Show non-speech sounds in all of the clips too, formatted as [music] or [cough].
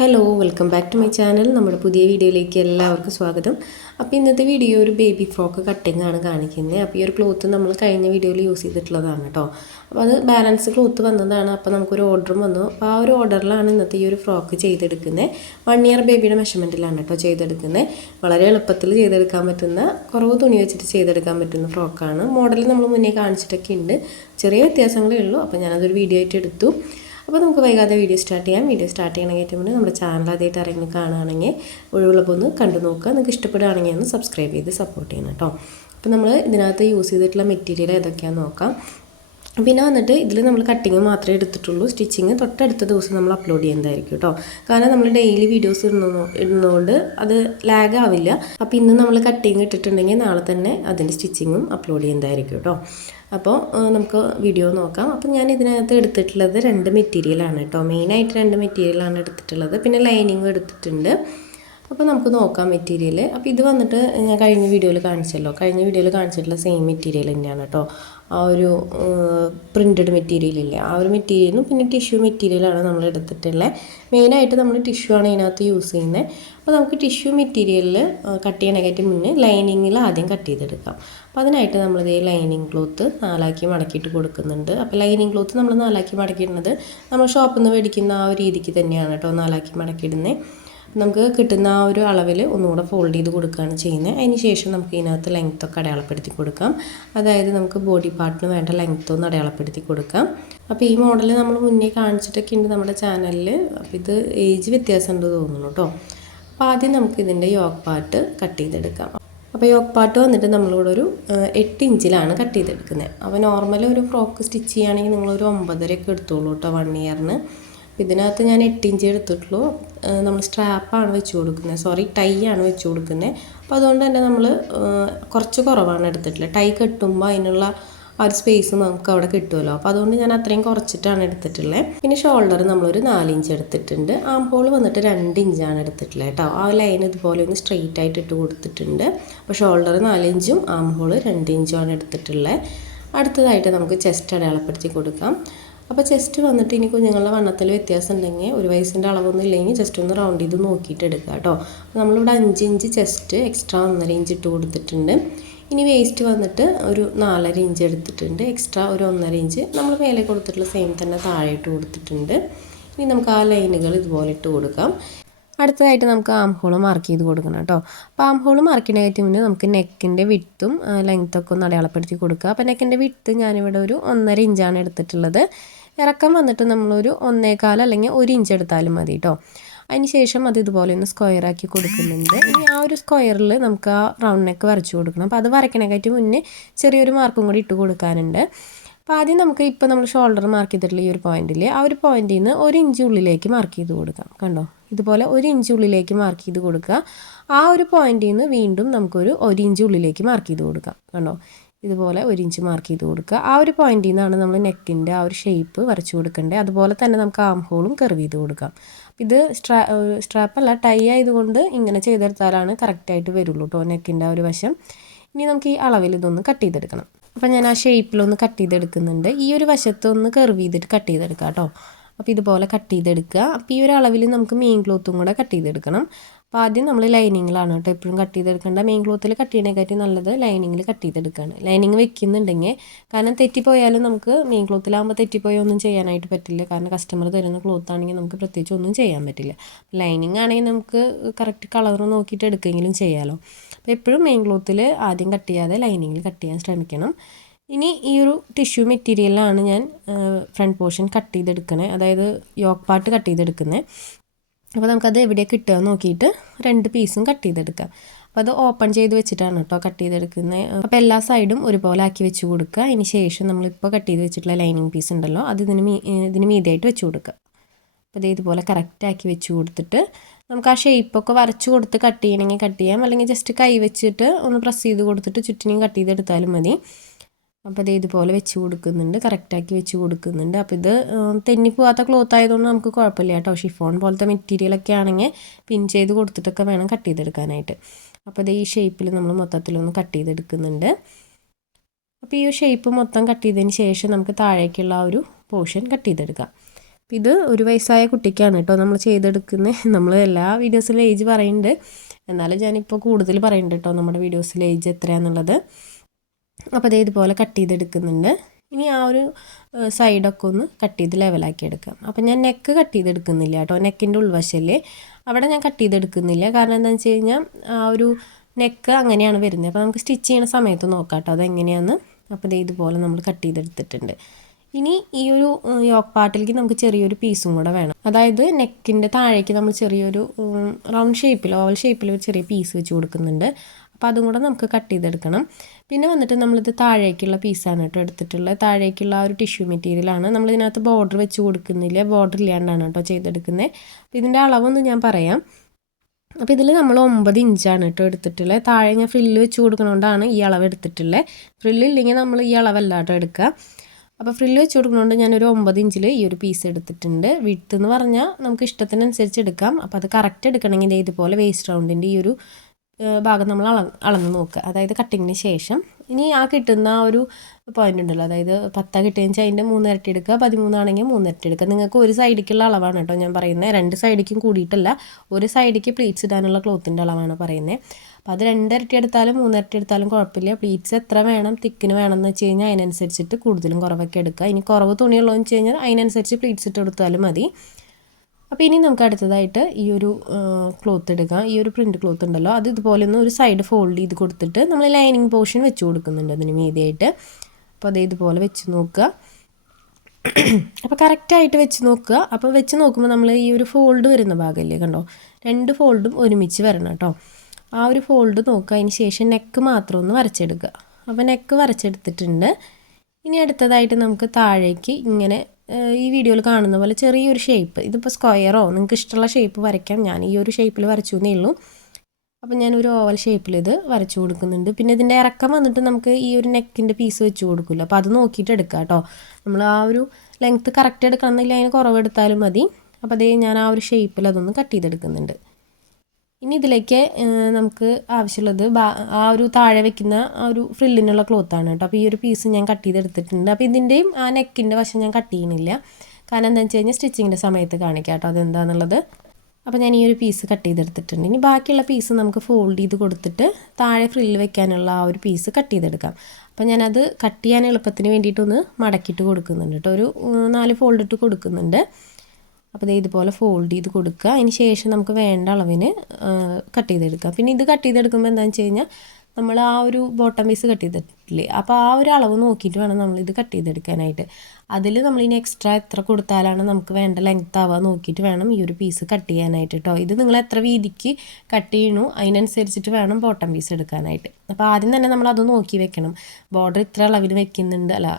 Hello welcome back to my channel നമ്മുടെ പുതിയ വീഡിയോയിലേക്ക് എല്ലാവർക്കും സ്വാഗതം. അപ്പോൾ ഇന്നത്തെ വീഡിയോ ഒരു ബേബി ഫ്രോക്ക് കട്ടിംഗ് ആണ് കാണിക്കുന്നത് അപ്പോൾ ഈ ഒരു ക്ലോത്ത് നമ്മൾ കഴിഞ്ഞ വീഡിയോയിൽ യൂസ് ചെയ്തിട്ടുള്ളതാണ് കേട്ടോ അപ്പോൾ അത് ബാലൻസ് ക്ലോത്ത് വന്നതാണ്. അപ്പോൾ നമുക്കൊരു ഓർഡറും വന്നു. അപ്പോൾ ആ ഒരു ഓർഡറിലാണ് ഇന്നത്തെ ഈ ഒരു ഫ്രോക്ക് ചെയ്തെടുക്കുന്നത് വൺ ഇയർ ബേബിയുടെ മെഷർമെന്റിലാണ് കേട്ടോ ചെയ്തെടുക്കുന്നത് വളരെ എളുപ്പത്തിൽ ചെയ്തെടുക്കാൻ പറ്റുന്ന കുറവ് തുണി വെച്ചിട്ട് ചെയ്തെടുക്കാൻ പറ്റുന്ന ഫ്രോക്കാണ് മോഡൽ നമ്മൾ മുന്നേ കാണിച്ചിട്ടൊക്കെ ഉണ്ട് ചെറിയ വ്യത്യാസങ്ങളേ ഉള്ളൂ. അപ്പോൾ ഞാനതൊരു വീഡിയോ ആയിട്ട് എടുത്തു. അപ്പോൾ നമുക്ക് വൈകാതെ വീഡിയോ സ്റ്റാർട്ട് ചെയ്യാം. വീഡിയോ സ്റ്റാർട്ട് ചെയ്യണമെങ്കിൽ ഏറ്റവും നമ്മുടെ ചാനൽ ആദ്യമായിട്ട് ആരെങ്കിലും കാണുകയാണെങ്കിൽ ഒഴിവുള്ളപ്പോൾ ഒന്ന് കണ്ടു നോക്കുക. നിങ്ങൾക്ക് ഇഷ്ടപ്പെടുകയാണെങ്കിൽ ഒന്ന് സബ്സ്ക്രൈബ് ചെയ്ത് സപ്പോർട്ട് ചെയ്യണം കേട്ടോ. അപ്പോൾ നമ്മൾ ഇതിനകത്ത് യൂസ് ചെയ്തിട്ടുള്ള മെറ്റീരിയൽ ഏതൊക്കെയാണെന്ന് നോക്കാം. പിന്നെ വന്നിട്ട് ഇതിൽ നമ്മൾ കട്ടിങ് മാത്രമേ എടുത്തിട്ടുള്ളൂ. സ്റ്റിച്ചിങ് തൊട്ടടുത്ത ദിവസം നമ്മൾ അപ്ലോഡ് ചെയ്യുന്നതായിരിക്കും കേട്ടോ. കാരണം നമ്മൾ ഡെയിലി വീഡിയോസ് ഇടുന്നോ ഇടുന്നതുകൊണ്ട് അത് ലാഗ് ആവില്ല. അപ്പോൾ ഇന്ന് നമ്മൾ കട്ടിങ് ഇട്ടിട്ടുണ്ടെങ്കിൽ നാളെ തന്നെ അതിന്റെ സ്റ്റിച്ചിങ്ങും അപ്ലോഡ് ചെയ്യുന്നതായിരിക്കും കേട്ടോ. അപ്പോൾ നമുക്ക് വീഡിയോ നോക്കാം. അപ്പോൾ ഞാൻ ഇതിനകത്ത് എടുത്തിട്ടുള്ളത് രണ്ട് മെറ്റീരിയലാണ് കേട്ടോ. മെയിനായിട്ട് രണ്ട് മെറ്റീരിയലാണ് എടുത്തിട്ടുള്ളത്. പിന്നെ ലൈനിങ്ങും എടുത്തിട്ടുണ്ട്. അപ്പോൾ നമുക്ക് നോക്കാം മെറ്റീരിയൽ അപ്പോൾ ഇത് വന്നിട്ട് ഞാൻ കഴിഞ്ഞ വീഡിയോയിൽ കാണിച്ചല്ലോ. കഴിഞ്ഞ വീഡിയോയിൽ കാണിച്ചിട്ടുള്ള സെയിം മെറ്റീരിയൽ തന്നെയാണ് കേട്ടോ ആ ഒരു പ്രിന്റഡ് മെറ്റീരിയൽ ഇല്ലേ? ആ ഒരു മെറ്റീരിയലും പിന്നെ ടിഷ്യൂ മെറ്റീരിയലാണ് നമ്മൾ എടുത്തിട്ടുള്ളത് മെയിനായിട്ട് നമ്മൾ ടിഷ്യൂ ആണ് ഇതിനകത്ത് യൂസ് ചെയ്യുന്നത് അപ്പോൾ നമുക്ക് ടിഷ്യൂ മെറ്റീരിയലിൽ കട്ട് ചെയ്യണക്കായിട്ട് മുന്നേ ലൈനിങ്ങിൽ ആദ്യം കട്ട് ചെയ്തെടുക്കാം. അപ്പോൾ അതിനായിട്ട് നമ്മളിത് ലൈനിങ് ക്ലോത്ത് നാലാക്കി മടക്കിയിട്ട് കൊടുക്കുന്നുണ്ട്. അപ്പോൾ ലൈനിങ് ക്ലോത്ത് നമ്മൾ നാലാക്കി മടക്കിയിടുന്നത് നമ്മൾ ഷോപ്പിൽ നിന്ന് മേടിക്കുന്ന ആ ഒരു രീതിക്ക് തന്നെയാണ് കേട്ടോ നാലാക്കി മടക്കിയിടുന്നത് നമുക്ക് കിട്ടുന്ന ആ ഒരു അളവിൽ ഒന്നുകൂടെ ഫോൾഡ് ചെയ്ത് കൊടുക്കുകയാണ് ചെയ്യുന്നത്. അതിന് ശേഷം നമുക്ക് ഇതിനകത്ത് ലെങ്ത് ഒക്കെ അടയാളപ്പെടുത്തി കൊടുക്കാം. അതായത് നമുക്ക് ബോഡി പാർട്ടിന് വേണ്ട ലെങ്ത് ഒന്ന് അടയാളപ്പെടുത്തി കൊടുക്കാം. അപ്പോൾ ഈ മോഡൽ നമ്മൾ മുന്നേ കാണിച്ചിട്ടൊക്കെ ഉണ്ട് നമ്മുടെ ചാനലിൽ അപ്പോൾ ഇത് ഏജ് വ്യത്യാസം ഉണ്ട് തോന്നുന്നു കേട്ടോ അപ്പോൾ ആദ്യം നമുക്ക് ഇതിന്റെ യോഗ് പാർട്ട് കട്ട് ചെയ്തെടുക്കാം. അപ്പോൾ യോഗ പാർട്ട് വന്നിട്ട് നമ്മളിവിടെ ഒരു എട്ട് ഇഞ്ചിലാണ് കട്ട് ചെയ്തെടുക്കുന്നത്. അപ്പോൾ നോർമലി ഒരു ഫ്രോക്ക് സ്റ്റിച്ച് ചെയ്യുകയാണെങ്കിൽ നിങ്ങളൊരു ഒമ്പതരയൊക്കെ എടുത്തോളൂ കേട്ടോ വൺ ഇയറിന് ഇതിനകത്ത് ഞാൻ എട്ട് ഇഞ്ച് എടുത്തിട്ടുള്ളൂ നമ്മൾ സ്ട്രാപ്പാണ് വെച്ച് കൊടുക്കുന്നത്. സോറി ടൈ ആണ് വെച്ച് കൊടുക്കുന്നത്. അപ്പോൾ അതുകൊണ്ട് തന്നെ നമ്മൾ കുറച്ച് കുറവാണ് എടുത്തിട്ടുള്ളത്. ടൈ കെട്ടുമ്പോൾ അതിനുള്ള ആ ഒരു സ്പേസ് നമുക്ക് അവിടെ കിട്ടുമല്ലോ. അപ്പോൾ അതുകൊണ്ട് ഞാൻ അത്രയും കുറച്ചിട്ടാണ് എടുത്തിട്ടുള്ളത്. പിന്നെ ഷോൾഡർ നമ്മളൊരു നാലിഞ്ച് എടുത്തിട്ടുണ്ട്. ആം ഹോൾ വന്നിട്ട് രണ്ട് ഇഞ്ചാണ് എടുത്തിട്ടുള്ളത് കേട്ടോ. ആ ലൈൻ ഇതുപോലെ ഒന്ന് സ്ട്രെയിറ്റ് ആയിട്ട് ഇട്ട് കൊടുത്തിട്ടുണ്ട്. അപ്പോൾ ഷോൾഡർ നാലിഞ്ചും ഇഞ്ചും ആം ഹോൾ രണ്ട് ഇഞ്ചുമാണ് എടുത്തിട്ടുള്ളത്. അടുത്തതായിട്ട് നമുക്ക് ചെസ്റ്റ് അടയാളപ്പെടുത്തി കൊടുക്കാം. അപ്പോൾ ചെസ്റ്റ് വന്നിട്ട് ഇനി കുഞ്ഞുങ്ങളുടെ വണ്ണത്തിൽ വ്യത്യാസം ഉണ്ടെങ്കിൽ ഒരു വയസ്സിന്റെ അളവൊന്നും ഇല്ലെങ്കിൽ ജസ്റ്റ് ഒന്ന് റൗണ്ട് ചെയ്ത് നോക്കിയിട്ട് എടുക്കുക കേട്ടോ. നമ്മളിവിടെ അഞ്ച് ഇഞ്ച് ചെസ്റ്റ് എക്സ്ട്രാ ഒന്നര ഇഞ്ച് ഇട്ട് കൊടുത്തിട്ടുണ്ട്. ഇനി വേസ്റ്റ് വന്നിട്ട് ഒരു നാലര ഇഞ്ച് എടുത്തിട്ടുണ്ട്. എക്സ്ട്രാ ഒരു ഒന്നര ഇഞ്ച് നമ്മൾ മേലെ കൊടുത്തിട്ടുള്ള സെയിം തന്നെ താഴെ ഇട്ട് കൊടുത്തിട്ടുണ്ട്. ഇനി നമുക്ക് ആ ലൈനുകൾ ഇതുപോലെ ഇട്ട് കൊടുക്കാം. അടുത്തതായിട്ട് നമുക്ക് ആം ഹോൾ മാർക്ക് ചെയ്ത് കൊടുക്കണം കേട്ടോ. അപ്പോൾ ആം ഹോൾ മാർക്ക് ചെയ്യണമായിട്ട് മുന്നേ നമുക്ക് നെക്കിന്റെ വിട്ടും ലെങ്ത്തൊക്കെ ഒന്ന് അടയാളപ്പെടുത്തി കൊടുക്കുക. അപ്പോൾ നെക്കിന്റെ വിട്ട് ഞാനിവിടെ ഒരു ഒന്നര ഇഞ്ചാണ് എടുത്തിട്ടുള്ളത്. ഇറക്കം വന്നിട്ട് നമ്മളൊരു ഒന്നേകാൽ അല്ലെങ്കിൽ ഒരു ഇഞ്ച് എടുത്താലും മതി കേട്ടോ ശേഷം അത് ഇതുപോലെ ഒന്ന് സ്ക്വയറാക്കി കൊടുക്കുന്നുണ്ട്. ഇനി ആ ഒരു സ്ക്വയറിൽ നമുക്ക് ആ റൗണ്ട് നെക്ക് വരച്ചു കൊടുക്കണം. അപ്പോൾ അത് വരയ്ക്കണേക്കായിട്ട് മുന്നേ ചെറിയൊരു മാർക്കും കൂടി ഇട്ട് കൊടുക്കാനുണ്ട്. അപ്പോൾ ആദ്യം നമുക്ക് ഇപ്പോൾ നമ്മൾ ഷോൾഡർ മാർക്ക് ചെയ്തിട്ടുള്ള ഈ ഒരു പോയിന്റിൽ ആ ഒരു പോയിന്റിൽ നിന്ന് ഒരു ഇഞ്ച് ഉള്ളിലേക്ക് മാർക്ക് ചെയ്ത് കൊടുക്കാം. കണ്ടോ? ഇതുപോലെ ഒരു ഇഞ്ച് ഉള്ളിലേക്ക് മാർക്ക് ചെയ്ത് കൊടുക്കുക. ആ ഒരു പോയിന്റിൽ നിന്ന് വീണ്ടും നമുക്കൊരു ഒരു ഇഞ്ച് ഉള്ളിലേക്ക് മാർക്ക് ചെയ്ത് കൊടുക്കാം. കണ്ടോ? ഇതുപോലെ ഒരു ഇഞ്ച് മാർക്ക് ചെയ്ത് കൊടുക്കുക. ആ ഒരു പോയിന്റിൽ നിന്നാണ് നമ്മൾ നെക്കിന്റെ ആ ഒരു ഷേപ്പ് വരച്ചു കൊടുക്കേണ്ടത് അതുപോലെ തന്നെ നമുക്ക് ആം ഹോളും കർവ് ചെയ്ത് കൊടുക്കാം. ഇത് സ്ട്രാ സ്ട്രാപ്പല്ല ടൈ ആയതുകൊണ്ട് ഇങ്ങനെ ചെയ്തെടുത്താലാണ് കറക്റ്റായിട്ട് വരുള്ളൂ കേട്ടോ നെക്കിന്റെ ആ ഒരു വശം. ഇനി നമുക്ക് ഈ അളവിൽ ഇതൊന്ന് കട്ട് ചെയ്തെടുക്കണം. അപ്പം ഞാൻ ആ ഷേപ്പിലൊന്ന് കട്ട് ചെയ്തെടുക്കുന്നുണ്ട്. ഈ ഒരു വശത്തൊന്ന് കർവ് ചെയ്തിട്ട് കട്ട് ചെയ്തെടുക്കാം കേട്ടോ അപ്പോൾ ഇതുപോലെ കട്ട് ചെയ്തെടുക്കുക. അപ്പോൾ ഈ ഒരു അളവിൽ നമുക്ക് മെയിൻ ക്ലോത്തും കൂടെ കട്ട് ചെയ്തെടുക്കണം. അപ്പോൾ ആദ്യം നമ്മൾ ലൈനിങ്ങിലാണ് കേട്ടോ എപ്പോഴും കട്ട് ചെയ്തെടുക്കേണ്ട മെയിൻ ക്ലോത്തിൽ കട്ട് ചെയ്യണേക്കാട്ടി നല്ലത് ലൈനിങ്ങിൽ കട്ട് ചെയ്തെടുക്കുകയാണ് ലൈനിങ് വെക്കുന്നുണ്ടെങ്കിൽ കാരണം തെറ്റിപ്പോയാലും നമുക്ക് മെയിൻ ക്ലോത്തിലാകുമ്പോൾ തെറ്റിപ്പോയി ഒന്നും ചെയ്യാനായിട്ട് പറ്റില്ല. കാരണം കസ്റ്റമർ തരുന്ന ക്ലോത്ത് ആണെങ്കിൽ നമുക്ക് പ്രത്യേകിച്ച് ഒന്നും ചെയ്യാൻ പറ്റില്ല. ലൈനിങ് ആണെങ്കിൽ നമുക്ക് കറക്റ്റ് കളർ നോക്കിയിട്ട് എടുക്കെങ്കിലും ചെയ്യാമല്ലോ അപ്പോൾ എപ്പോഴും മെയിൻ ക്ലോത്തിൽ ആദ്യം കട്ട് ചെയ്യാതെ ലൈനിങ്ങിൽ കട്ട് ചെയ്യാൻ ശ്രമിക്കണം. ഇനി ഈ ഒരു ടിഷ്യൂ മെറ്റീരിയലാണ് ഞാൻ ഫ്രണ്ട് പോർഷൻ കട്ട് ചെയ്തെടുക്കണേ. അതായത് യോക്ക് പാർട്ട് കട്ട് ചെയ്തെടുക്കുന്നത് അപ്പോൾ നമുക്കത് എവിടെ കിട്ടുക നോക്കിയിട്ട് രണ്ട് പീസും കട്ട് ചെയ്തെടുക്കാം അപ്പോൾ അത് ഓപ്പൺ ചെയ്ത് വെച്ചിട്ടാണ് കേട്ടോ കട്ട് ചെയ്തെടുക്കുന്നത്. അപ്പോൾ എല്ലാ സൈഡും ഒരുപോലെ ആക്കി വെച്ച് കൊടുക്കുക. അതിന് ശേഷം നമ്മളിപ്പോൾ കട്ട് ചെയ്ത് വെച്ചിട്ടുള്ള ലൈനിങ് പീസ് ഉണ്ടല്ലോ അത് ഇതിന് മീ ഇതിന് മീതിയായിട്ട് വെച്ച് കൊടുക്കുക. അപ്പോൾ ഇത് ഇതുപോലെ കറക്റ്റ് ആക്കി വെച്ച് കൊടുത്തിട്ട് നമുക്ക് ആ ഷേപ്പൊക്കെ വരച്ച് കൊടുത്ത് കട്ട് ചെയ്യണമെങ്കിൽ കട്ട് ചെയ്യാം. അല്ലെങ്കിൽ ജസ്റ്റ് കൈ വെച്ചിട്ട് ഒന്ന് പ്രസ് ചെയ്ത് കൊടുത്തിട്ട് ചുറ്റിനും കട്ട് ചെയ്തെടുത്താലും മതി. അപ്പോൾ ഇത് ഇതുപോലെ വെച്ച് കൊടുക്കുന്നുണ്ട്. കറക്റ്റാക്കി വെച്ച് കൊടുക്കുന്നുണ്ട്. അപ്പോൾ ഇത് തെന്നി പോകാത്ത ക്ലോത്ത് ആയതുകൊണ്ട് നമുക്ക് കുഴപ്പമില്ല കേട്ടോ. ഷിഫോൺ പോലത്തെ മെറ്റീരിയലൊക്കെ ആണെങ്കിൽ പിൻ ചെയ്ത് കൊടുത്തിട്ടൊക്കെ വേണം കട്ട് ചെയ്തെടുക്കാനായിട്ട്. അപ്പോൾ ഇത് ഈ ഷേപ്പിൽ നമ്മൾ മൊത്തത്തിലൊന്ന് കട്ട് ചെയ്തെടുക്കുന്നുണ്ട്. അപ്പോൾ ഈ ഷേപ്പ് മൊത്തം കട്ട് ചെയ്തതിന് ശേഷം നമുക്ക് താഴേക്കുള്ള ആ ഒരു പോർഷൻ കട്ട് ചെയ്തെടുക്കാം. ഇത് ഒരു വയസ്സായ കുട്ടിക്കാണ് കേട്ടോ നമ്മൾ ചെയ്തെടുക്കുന്നത് [laughs] നമ്മൾ എല്ലാ വീഡിയോസിലും ഏജ് പറയുന്നുണ്ട്. എന്നാലും ഞാനിപ്പോൾ കൂടുതൽ പറയുന്നുണ്ട് കേട്ടോ നമ്മുടെ വീഡിയോസിലെ ഏജ് എത്രയാണെന്നുള്ളത് അപ്പോൾ അതേ ഇതുപോലെ കട്ട് ചെയ്തെടുക്കുന്നുണ്ട്. ഇനി ആ ഒരു സൈഡൊക്കെ ഒന്ന് കട്ട് ചെയ്ത് ലെവലാക്കി എടുക്കാം. അപ്പോൾ ഞാൻ നെക്ക് കട്ട് ചെയ്തെടുക്കുന്നില്ല കേട്ടോ. നെക്കിന്റെ ഉൾവശല്ലേ അവിടെ ഞാൻ കട്ട് ചെയ്തെടുക്കുന്നില്ല. കാരണം എന്താണെന്ന് വെച്ച് കഴിഞ്ഞാൽ ആ ഒരു നെക്ക് അങ്ങനെയാണ് വരുന്നത്. അപ്പോൾ നമുക്ക് സ്റ്റിച്ച് ചെയ്യുന്ന സമയത്ത് നോക്കാം കേട്ടോ. അതെങ്ങനെയാണെന്ന് അപ്പോൾ ഇതുപോലെ നമ്മൾ കട്ട് ചെയ്തെടുത്തിട്ടുണ്ട്. ഇനി ഈ ഒരു യോക്ക് പാർട്ടിലേക്ക് നമുക്ക് ചെറിയൊരു പീസും കൂടെ വേണം. അതായത് നെക്കിന്റെ താഴേക്ക് നമ്മൾ ചെറിയൊരു റൗണ്ട് ഷേപ്പിൽ ഓവൽ ഷേപ്പിൽ ഒരു ചെറിയ പീസ് വെച്ച് കൊടുക്കുന്നുണ്ട്. അപ്പോൾ അതും കൂടെ നമുക്ക് കട്ട് ചെയ്തെടുക്കണം. പിന്നെ വന്നിട്ട് നമ്മളിത് താഴേക്കുള്ള പീസാണ് കേട്ടോ എടുത്തിട്ടുള്ളത്. താഴേക്കുള്ള ആ ഒരു ടിഷ്യൂ മെറ്റീരിയലാണ് നമ്മളിതിനകത്ത് ബോർഡർ വെച്ച് കൊടുക്കുന്നില്ല? ബോർഡർ ഇല്ലാണ്ടാണ് കേട്ടോ ചെയ്തെടുക്കുന്നത് അപ്പോൾ ഇതിന്റെ അളവൊന്നും ഞാൻ പറയാം. അപ്പോൾ ഇതിൽ നമ്മൾ ഒമ്പത് ഇഞ്ചാണ് കേട്ടോ എടുത്തിട്ടുള്ളത് താഴെ ഞാൻ ഫ്രില്ല് വെച്ച് കൊടുക്കണോണ്ടാണ് ഈ അളവ് എടുത്തിട്ടുള്ളത് ഫ്രില്ല് ഇല്ലെങ്കിൽ നമ്മൾ ഈ അളവല്ല കേട്ടോ എടുക്കുക അപ്പോൾ ഫ്രില്ല് വെച്ച് കൊടുക്കണോണ്ട് ഞാനൊരു ഒമ്പത് ഇഞ്ചിൽ ഈ ഒരു പീസ് എടുത്തിട്ടുണ്ട്. വിട്ട് എന്ന് പറഞ്ഞാൽ നമുക്ക് ഇഷ്ടത്തിനനുസരിച്ച് എടുക്കാം. അപ്പോൾ അത് കറക്റ്റ് എടുക്കണമെങ്കിൽ ഇതുപോലെ വേസ്റ്റ് റൗണ്ടിന്റെ ഈ ഒരു ഭാഗം നമ്മൾ അള അളന്ന് നോക്കുക. അതായത് കട്ടിങ്ങിന് ശേഷം. ഇനി ആ കിട്ടുന്ന ആ ഒരു പോയിന്റ് ഉണ്ടല്ലോ. അതായത് പത്താ കിട്ടിയെന്ന് അതിന്റെ മൂന്നിരട്ടി എടുക്കുക. പതിമൂന്നാണെങ്കിൽ മൂന്നിരട്ടി എടുക്കുക. നിങ്ങൾക്ക് ഒരു സൈഡിലേക്കുള്ള അളവാണ് കേട്ടോ ഞാൻ പറയുന്നത്. രണ്ട് സൈഡിലേക്കും കൂടിയിട്ടല്ല. ഒരു സൈഡിലേക്ക് പ്ലീറ്റ്സ് ഇടാനുള്ള ക്ലോത്തിന്റെ അളവാണ് പറയുന്നത്. അപ്പോൾ അത് രണ്ടിരട്ടി എടുത്താലും മൂന്നിരട്ടി എടുത്താലും കുഴപ്പമില്ല. പ്ലീറ്റ്സ് എത്ര വേണം തിക്കിന് വേണം എന്ന് വെച്ച് കഴിഞ്ഞാൽ അതിനനുസരിച്ചിട്ട് കൂടുതലും കുറവൊക്കെ എടുക്കുക. ഇനി കുറവ് തുണിയുള്ളതെന്ന് വെച്ച് കഴിഞ്ഞാൽ അതിനനുസരിച്ച് പ്ലീറ്റ്സ് ഇട്ട് കൊടുത്താലും മതി. അപ്പോൾ ഇനി നമുക്ക് അടുത്തതായിട്ട് ഈ ഒരു ക്ലോത്ത് എടുക്കാം ഈ ഒരു പ്രിന്റ് ക്ലോത്ത് ഉണ്ടല്ലോ അത് ഇതുപോലെ ഒന്ന് ഒരു സൈഡ് ഫോൾഡ് ചെയ്ത് കൊടുത്തിട്ട് നമ്മൾ ലൈനിങ് പോർഷൻ വെച്ച് കൊടുക്കുന്നുണ്ട് അതിന് മീതിയായിട്ട്. അപ്പോൾ അതേ ഇതുപോലെ വെച്ച് നോക്കുക. അപ്പോൾ കറക്റ്റായിട്ട് വെച്ച് നോക്കുക. അപ്പോൾ വെച്ച് നോക്കുമ്പോൾ നമ്മൾ ഈ ഒരു ഫോൾഡ് വരുന്ന ഭാഗമല്ലേ കണ്ടോ? രണ്ട് ഫോൾഡും ഒരുമിച്ച് വരണം കേട്ടോ. ആ ഒരു ഫോൾഡ് നോക്കുക. അതിന് ശേഷം നെക്ക് മാത്രം ഒന്ന് വരച്ചെടുക്കുക. അപ്പോൾ നെക്ക് വരച്ചെടുത്തിട്ടുണ്ട്. ഇനി അടുത്തതായിട്ട് നമുക്ക് താഴേക്ക് ഇങ്ങനെ ഈ വീഡിയോയിൽ കാണുന്ന പോലെ ചെറിയൊരു ഷേപ്പ് ഇതിപ്പോൾ സ്ക്വയറോ നിങ്ങൾക്ക് ഇഷ്ടമുള്ള ഷേപ്പ് വരയ്ക്കാം. ഞാൻ ഈ ഒരു ഷേപ്പിൽ വരച്ചു എന്നേ ഉള്ളൂ. അപ്പം ഞാനൊരു ഓവൽ ഷേപ്പിൽ ഇത് വരച്ചു കൊടുക്കുന്നുണ്ട്. പിന്നെ ഇതിന്റെ ഇറക്കം വന്നിട്ട് നമുക്ക് ഈ ഒരു നെക്കിന്റെ പീസ് വെച്ച് കൊടുക്കില്ല. അപ്പോൾ അത് നോക്കിയിട്ട് എടുക്കുക കേട്ടോ നമ്മൾ ആ ഒരു ലെങ്ത്ത് കറക്റ്റ് എടുക്കണമെന്നില്ല അതിന് കുറവെടുത്താലും മതി. അപ്പോൾ അതേ ഞാൻ ആ ഒരു ഷേപ്പിൽ അതൊന്ന് കട്ട് ചെയ്തെടുക്കുന്നുണ്ട്. ഇനി ഇതിലേക്ക് നമുക്ക് ആവശ്യമുള്ളത് ആ ഒരു താഴെ വെക്കുന്ന ആ ഒരു ഫ്രില്ലിനുള്ള ക്ലോത്ത് ആണ് കേട്ടോ. അപ്പോൾ ഈ ഒരു പീസ് ഞാൻ കട്ട് ചെയ്തെടുത്തിട്ടുണ്ട്. അപ്പോൾ ഇതിന്റെയും ആ നെക്കിന്റെ വശം ഞാൻ കട്ട് ചെയ്യണില്ല കാരണം എന്താണെന്ന് വെച്ച് കഴിഞ്ഞാൽ സ്റ്റിച്ചിങ്ങിന്റെ സമയത്ത് കാണിക്കാം കേട്ടോ അതെന്താണെന്നുള്ളത് അപ്പോൾ ഞാൻ ഈ ഒരു പീസ് കട്ട് ചെയ്തെടുത്തിട്ടുണ്ട്. ഇനി ബാക്കിയുള്ള പീസ് നമുക്ക് ഫോൾഡ് ചെയ്ത് കൊടുത്തിട്ട് താഴെ ഫ്രില്ല് വെക്കാനുള്ള ആ ഒരു പീസ് കട്ട് ചെയ്തെടുക്കാം. അപ്പോൾ ഞാനത് കട്ട് ചെയ്യാൻ എളുപ്പത്തിന് വേണ്ടിയിട്ടൊന്ന് മടക്കിയിട്ട് കൊടുക്കുന്നുണ്ട് കേട്ടോ. ഒരു നാല് ഫോൾഡ് ഇട്ട് കൊടുക്കുന്നുണ്ട്. അപ്പോൾ ഇതുപോലെ ഫോൾഡ് ചെയ്ത് കൊടുക്കുക. അതിന് ശേഷം നമുക്ക് വേണ്ട അളവിന് കട്ട് ചെയ്തെടുക്കുക. പിന്നെ ഇത് കട്ട് ചെയ്തെടുക്കുമ്പോൾ എന്താണെന്ന് വെച്ച് കഴിഞ്ഞാൽ നമ്മൾ ആ ഒരു ബോട്ടം പീസ് കട്ട് ചെയ്തിട്ടില്ലേ? അപ്പോൾ ആ ഒരു അളവ് നോക്കിയിട്ട് വേണം നമ്മൾ ഇത് കട്ട് ചെയ്തെടുക്കാനായിട്ട്. അതിൽ നമ്മൾ ഇനി എക്സ്ട്രാ എത്ര കൊടുത്താലാണ് നമുക്ക് വേണ്ട ലെങ്ത് ആവുക നോക്കിയിട്ട് വേണം ഈ ഒരു പീസ് കട്ട് ചെയ്യാനായിട്ട് കേട്ടോ ഇത് നിങ്ങൾ എത്ര വീതിക്ക് കട്ട് ചെയ്യണു അതിനനുസരിച്ചിട്ട് വേണം ബോട്ടം പീസ് എടുക്കാനായിട്ട്. അപ്പോൾ ആദ്യം തന്നെ നമ്മൾ അത് നോക്കി വെക്കണം. ബോർഡർ ഇത്ര അളവിൽ വെക്കുന്നുണ്ട്. അല്ല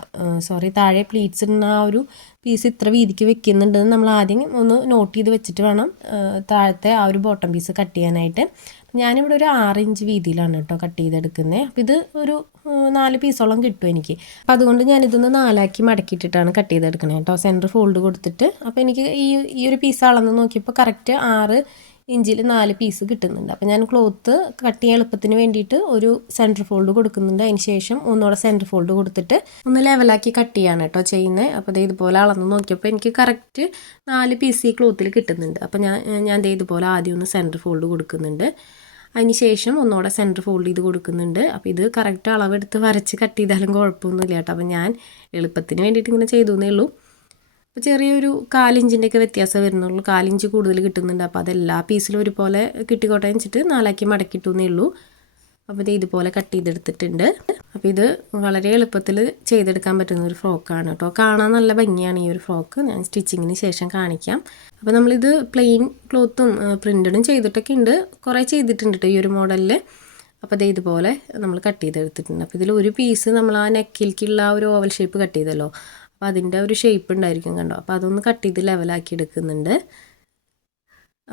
സോറി താഴെ പ്ലീറ്റ്സ് ഇടുന്ന ആ ഒരു പീസ് ഇത്ര വീതിക്ക് വെക്കുന്നുണ്ടെന്ന് നമ്മൾ ആദ്യം ഒന്ന് നോട്ട് ചെയ്ത് വെച്ചിട്ട് വേണം താഴത്തെ ആ ഒരു ബോട്ടം പീസ് കട്ട് ചെയ്യാനായിട്ട്. ഞാനിവിടെ ഒരു ആറ് ഇഞ്ച് വീതിയിലാണ് കേട്ടോ കട്ട് ചെയ്തെടുക്കുന്നത് അപ്പോൾ ഇത് ഒരു നാല് പീസോളം കിട്ടും എനിക്ക്. അപ്പോൾ അതുകൊണ്ട് ഞാനിതൊന്ന് നാലാക്കി മടക്കിയിട്ടിട്ടാണ് കട്ട് ചെയ്തെടുക്കുന്നത് കേട്ടോ. സെന്റർ ഫോൾഡ് കൊടുത്തിട്ട്. അപ്പോൾ എനിക്ക് ഈ ഈ ഒരു പീസ് അളന്ന് നോക്കിയപ്പോൾ കറക്റ്റ് ആറ് ഇഞ്ചിൽ നാല് പീസ് കിട്ടുന്നുണ്ട്. അപ്പോൾ ഞാൻ ക്ലോത്ത് കട്ട് ചെയ്യാൻ എളുപ്പത്തിന് വേണ്ടിയിട്ട് ഒരു സെന്റർ ഫോൾഡ് കൊടുക്കുന്നുണ്ട്. അതിന് ശേഷം ഒന്നുകൂടെ സെന്റർ ഫോൾഡ് കൊടുത്തിട്ട് ഒന്ന് ലെവലാക്കി കട്ട് ചെയ്യാണ് കേട്ടോ ചെയ്യുന്നത് അപ്പോൾ ഇത് ഇതുപോലെ അളന്ന് നോക്കിയപ്പോൾ എനിക്ക് കറക്റ്റ് നാല് പീസ് ഈ ക്ലോത്തിൽ കിട്ടുന്നുണ്ട്. അപ്പോൾ ഞാൻ ഞാൻ ഇതുപോലെ ആദ്യം ഒന്ന് സെന്റർ ഫോൾഡ് കൊടുക്കുന്നുണ്ട്. അതിന് ശേഷം ഒന്നുകൂടെ സെന്റർ ഫോൾഡ് ചെയ്ത് കൊടുക്കുന്നുണ്ട്. അപ്പോൾ ഇത് കറക്റ്റ് അളവെടുത്ത് വരച്ച് കട്ട് ചെയ്താലും കുഴപ്പമൊന്നുമില്ല കേട്ടോ അപ്പോൾ ഞാൻ എളുപ്പത്തിന് വേണ്ടിയിട്ട് ഇങ്ങനെ ചെയ്തു എന്നേ ഉള്ളൂ. അപ്പോൾ ചെറിയൊരു കാലിഞ്ചിന്റെയൊക്കെ വ്യത്യാസം വരുന്നുള്ളൂ. കാലിഞ്ച് കൂടുതൽ കിട്ടുന്നുണ്ട്. അപ്പോൾ അതെല്ലാ പീസിലും ഒരുപോലെ കിട്ടിക്കോട്ടെ വെച്ചിട്ട് നാലാക്കി മടക്കിട്ടു ഉള്ളൂ. അപ്പോൾ ഇത് ഇതുപോലെ കട്ട് ചെയ്തെടുത്തിട്ടുണ്ട്. അപ്പോൾ ഇത് വളരെ എളുപ്പത്തിൽ ചെയ്തെടുക്കാൻ പറ്റുന്ന ഒരു ഫ്രോക്കാണ് കേട്ടോ കാണാൻ നല്ല ഭംഗിയാണ് ഈ ഒരു ഫ്രോക്ക് ഞാൻ സ്റ്റിച്ചിങ്ങിന് ശേഷം കാണിക്കാം. അപ്പോൾ നമ്മളിത് പ്ലെയിൻ ക്ലോത്തും പ്രിന്റഡും ചെയ്തിട്ടൊക്കെ ഉണ്ട്. കുറേ ചെയ്തിട്ടുണ്ട് കേട്ടോ ഈ ഒരു മോഡലിൽ അപ്പോൾ അത് ഇതുപോലെ നമ്മൾ കട്ട് ചെയ്തെടുത്തിട്ടുണ്ട്. അപ്പോൾ ഇതിൽ ഒരു പീസ് നമ്മൾ ആ നെക്കിലേക്കുള്ള ആ ഒരു ഓവൽ ഷേപ്പ് കട്ട് ചെയ്തല്ലോ. അപ്പോൾ അതിന്റെ ഒരു ഷേപ്പ് ഉണ്ടായിരിക്കും കണ്ടോ? അപ്പോൾ അതൊന്ന് കട്ട് ചെയ്ത് ലെവലാക്കി എടുക്കുന്നുണ്ട്.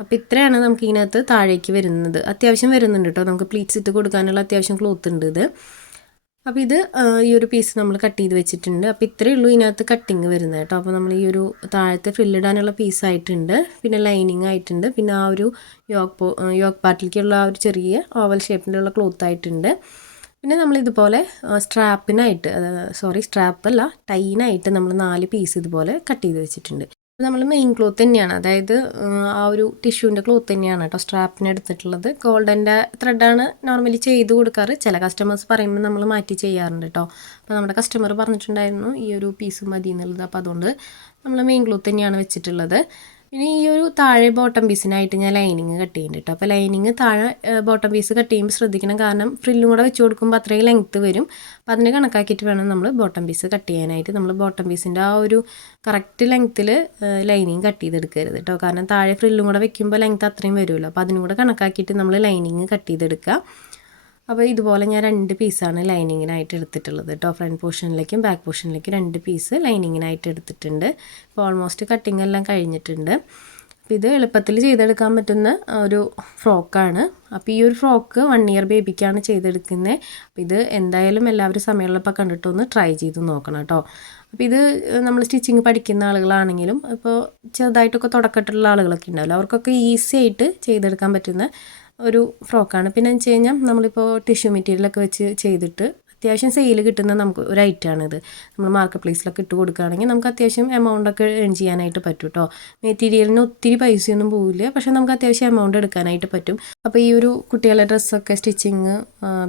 അപ്പോൾ ഇത്രയാണ് നമുക്ക് ഇതിനകത്ത് താഴേക്ക് വരുന്നത്. അത്യാവശ്യം വരുന്നുണ്ട് കേട്ടോ നമുക്ക് പ്ലീറ്റ്സ് ഇട്ട് കൊടുക്കാനുള്ള അത്യാവശ്യം ക്ലോത്ത് ഉണ്ട് ഇത്. അപ്പോൾ ഇത് ഈ ഒരു പീസ് നമ്മൾ കട്ട് ചെയ്ത് വെച്ചിട്ടുണ്ട്. അപ്പോൾ ഇത്രയേ ഉള്ളൂ ഇതിനകത്ത് കട്ടിങ് വരുന്നത് കേട്ടോ അപ്പോൾ നമ്മൾ ഈ ഒരു താഴത്തെ ഫില്ലിടാനുള്ള പീസ് ആയിട്ടുണ്ട്. പിന്നെ ലൈനിങ് ആയിട്ടുണ്ട്. പിന്നെ ആ ഒരു യോക്ക് യോക്ക് പാർട്ടിലേക്കുള്ള ആ ഒരു ചെറിയ ഓവൽ ഷേപ്പിലുള്ള ക്ലോത്ത് ആയിട്ടുണ്ട്. പിന്നെ നമ്മൾ ഇതുപോലെ സ്ട്രാപ്പിനായിട്ട് സോറി സ്ട്രാപ്പല്ല ടൈനായിട്ട് നമ്മൾ നാല് പീസ് ഇതുപോലെ കട്ട് ചെയ്ത് വെച്ചിട്ടുണ്ട്. നമ്മൾ മെയിൻ ക്ലോത്ത് തന്നെയാണ്. അതായത് ആ ഒരു ടിഷ്യൂവിന്റെ ക്ലോത്ത് തന്നെയാണ് കേട്ടോ സ്ട്രാപ്പിന് എടുത്തിട്ടുള്ളത്. ഗോൾഡന്റെ ത്രെഡാണ് നോർമലി ചെയ്ത് കൊടുക്കാറ്. ചില കസ്റ്റമേഴ്സ് പറയുമ്പോൾ നമ്മൾ മാറ്റി ചെയ്യാറുണ്ട് കേട്ടോ അപ്പോൾ നമ്മുടെ കസ്റ്റമർ പറഞ്ഞിട്ടുണ്ടായിരുന്നു ഈ ഒരു പീസ് മതി എന്നുള്ളത് അപ്പോൾ അതുകൊണ്ട് നമ്മൾ മെയിൻ ക്ലോത്ത് തന്നെയാണ് വെച്ചിട്ടുള്ളത്. പിന്നെ ഈ ഒരു താഴെ ബോട്ടം പീസിനായിട്ട് ഞാൻ ലൈനിങ് കട്ട് ചെയ്യുന്നുണ്ട് അപ്പോൾ ലൈനിങ് താഴെ ബോട്ടം പീസ് കട്ട് ചെയ്യുമ്പോൾ ശ്രദ്ധിക്കണം. കാരണം ഫ്രില്ലും കൂടെ വെച്ച് കൊടുക്കുമ്പോൾ അത്രയും ലെങ്ത്ത് വരും. അപ്പോൾ അതിന് കണക്കാക്കിയിട്ട് വേണം നമ്മൾ ബോട്ടം പീസ് കട്ട് ചെയ്യാനായിട്ട്. നമ്മൾ ബോട്ടം പീസിന്റെ ആ ഒരു കറക്റ്റ് ലെങ്ത്തിൽ ലൈനിങ് കട്ട് ചെയ്തെടുക്കരുത് കേട്ടോ കാരണം താഴെ ഫ്രില്ലും കൂടെ വെക്കുമ്പോൾ ലെങ്ത്ത് അത്രയും വരുമല്ലോ. അപ്പോൾ അതിനും കൂടെ കണക്കാക്കിയിട്ട് നമ്മൾ ലൈനിങ് കട്ട് ചെയ്തെടുക്കുക. അപ്പോൾ ഇതുപോലെ ഞാൻ രണ്ട് പീസാണ് ലൈനിങ്ങിനായിട്ട് എടുത്തിട്ടുള്ളത് കേട്ടോ ഫ്രണ്ട് പോർഷനിലേക്കും ബാക്ക് പോർഷനിലേക്കും രണ്ട് പീസ് ലൈനിങ്ങിനായിട്ട് എടുത്തിട്ടുണ്ട്. അപ്പോൾ ഓൾമോസ്റ്റ് കട്ടിങ് എല്ലാം കഴിഞ്ഞിട്ടുണ്ട്. അപ്പോൾ ഇത് എളുപ്പത്തിൽ ചെയ്തെടുക്കാൻ പറ്റുന്ന ഒരു ഫ്രോക്കാണ് അപ്പോൾ ഈ ഒരു ഫ്രോക്ക് വൺ ഇയർ ബേബിക്കാണ് ചെയ്തെടുക്കുന്നത് അപ്പോൾ ഇത് എന്തായാലും എല്ലാവരും സമയമുള്ളപ്പോൾ കണ്ടിട്ടൊന്ന് ട്രൈ ചെയ്ത് നോക്കണം കേട്ടോ അപ്പോൾ ഇത് നമ്മൾ സ്റ്റിച്ചിങ് പഠിക്കുന്ന ആളുകളാണെങ്കിലും ഇപ്പോൾ ചെറുതായിട്ടൊക്കെ തുടക്കത്തിലുള്ള ആളുകളൊക്കെ ഉണ്ടാവില്ല അവർക്കൊക്കെ ഈസി ആയിട്ട് ചെയ്തെടുക്കാൻ പറ്റുന്ന ഒരു ഫ്രോക്കാണ്. പിന്നെ വെച്ച് കഴിഞ്ഞാൽ നമ്മളിപ്പോൾ ടിഷ്യൂ മെറ്റീരിയലൊക്കെ വെച്ച് ചെയ്തിട്ട് അത്യാവശ്യം സെയിൽ കിട്ടുന്ന നമുക്ക് ഒരു ഐറ്റമാണിത് നമ്മൾ മാർക്കറ്റ് പ്ലേസിലൊക്കെ ഇട്ട് കൊടുക്കുകയാണെങ്കിൽ നമുക്ക് അത്യാവശ്യം എമൗണ്ട് ഒക്കെ ഏൺ ചെയ്യാനായിട്ട് പറ്റും കേട്ടോ മെറ്റീരിയലിന് ഒത്തിരി പൈസയൊന്നും പോവില്ല. പക്ഷേ നമുക്ക് അത്യാവശ്യം എമൗണ്ട് എടുക്കാനായിട്ട് പറ്റും. അപ്പോൾ ഈ ഒരു കുട്ടികളുടെ ഡ്രസ്സൊക്കെ സ്റ്റിച്ചിങ്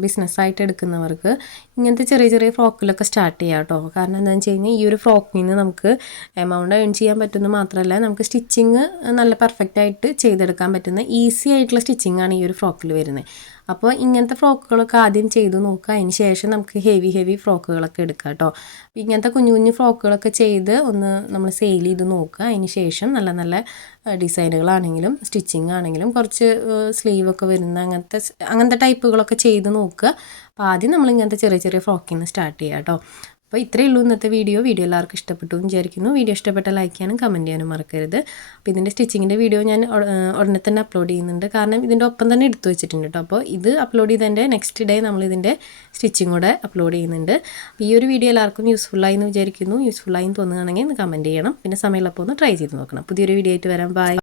ബിസിനസ്സായിട്ട് എടുക്കുന്നവർക്ക് ഇങ്ങനത്തെ ചെറിയ ചെറിയ ഫ്രോക്കിലൊക്കെ സ്റ്റാർട്ട് ചെയ്യാം കേട്ടോ കാരണം എന്താണെന്ന് വെച്ച് കഴിഞ്ഞാൽ ഈ ഒരു ഫ്രോക്കിൽ നിന്ന് നമുക്ക് എമൗണ്ട് ഏൺ ചെയ്യാൻ പറ്റുന്നത് മാത്രമല്ല നമുക്ക് സ്റ്റിച്ചിങ് നല്ല പെർഫെക്റ്റ് ആയിട്ട് ചെയ്തെടുക്കാൻ പറ്റുന്ന ഈസി ആയിട്ടുള്ള സ്റ്റിച്ചിങ് ആണ് ഈ ഒരു ഫ്രോക്കിൽ വരുന്നത്. അപ്പോൾ ഇങ്ങനത്തെ ഫ്രോക്കുകളൊക്കെ ആദ്യം ചെയ്ത് നോക്കുക. അതിന് ശേഷം നമുക്ക് ഹെവി ഹെവി ഫ്രോക്കുകളൊക്കെ എടുക്കാം കേട്ടോ ഇങ്ങനത്തെ കുഞ്ഞു കുഞ്ഞു ഫ്രോക്കുകളൊക്കെ ചെയ്ത് ഒന്ന് നമ്മൾ സെയിൽ ചെയ്ത് നോക്കുക. അതിന് ശേഷം നല്ല നല്ല ഡിസൈനുകളാണെങ്കിലും സ്റ്റിച്ചിങ് ആണെങ്കിലും കുറച്ച് സ്ലീവൊക്കെ വരുന്ന അങ്ങനത്തെ അങ്ങനത്തെ ടൈപ്പുകളൊക്കെ ചെയ്ത് നോക്കുക. അപ്പോൾ ആദ്യം നമ്മൾ ഇങ്ങനത്തെ ചെറിയ ചെറിയ ഫ്രോക്കിൽ നിന്ന് സ്റ്റാർട്ട് ചെയ്യാം കേട്ടോ അപ്പോൾ ഇത്രയേ ഉള്ളൂ ഇന്നത്തെ വീഡിയോ. വീഡിയോ എല്ലാവർക്കും ഇഷ്ടപ്പെട്ടു എന്ന് വിചാരിക്കുന്നു. വീഡിയോ ഇഷ്ടപ്പെട്ട ലൈക്ക് ചെയ്യാനും കമന്റ് ചെയ്യാനും മറക്കരുത്. അപ്പോൾ ഇതിന്റെ സ്റ്റിച്ചിങ്ങിന്റെ വീഡിയോ ഞാൻ ഉടനെ തന്നെ അപ്ലോഡ് ചെയ്യുന്നുണ്ട്. കാരണം ഇതിന്റെ ഒപ്പം തന്നെ എടുത്തു വെച്ചിട്ടുണ്ട് കേട്ടോ. അപ്പോൾ ഇത് അപ്ലോഡ് ചെയ്തതിന്റെ നെക്സ്റ്റ് ഡേ നമ്മൾ ഇതിന്റെ സ്റ്റിച്ചിങ് കൂടെ അപ്ലോഡ് ചെയ്യുന്നുണ്ട്. ഈ ഒരു വീഡിയോ എല്ലാവർക്കും യൂസ്ഫുള്ളായി എന്ന് വിചാരിക്കുന്നു. യൂസ്ഫുള്ളായി എന്ന് തോന്നുകയാണെങ്കിൽ ഒന്ന് കമന്റ് ചെയ്യണം. പിന്നെ സമയമുള്ളപ്പോൾ ഒന്ന് ട്രൈ ചെയ്ത് നോക്കണം. പുതിയൊരു വീഡിയോ ആയിട്ട് വരാം. ബൈ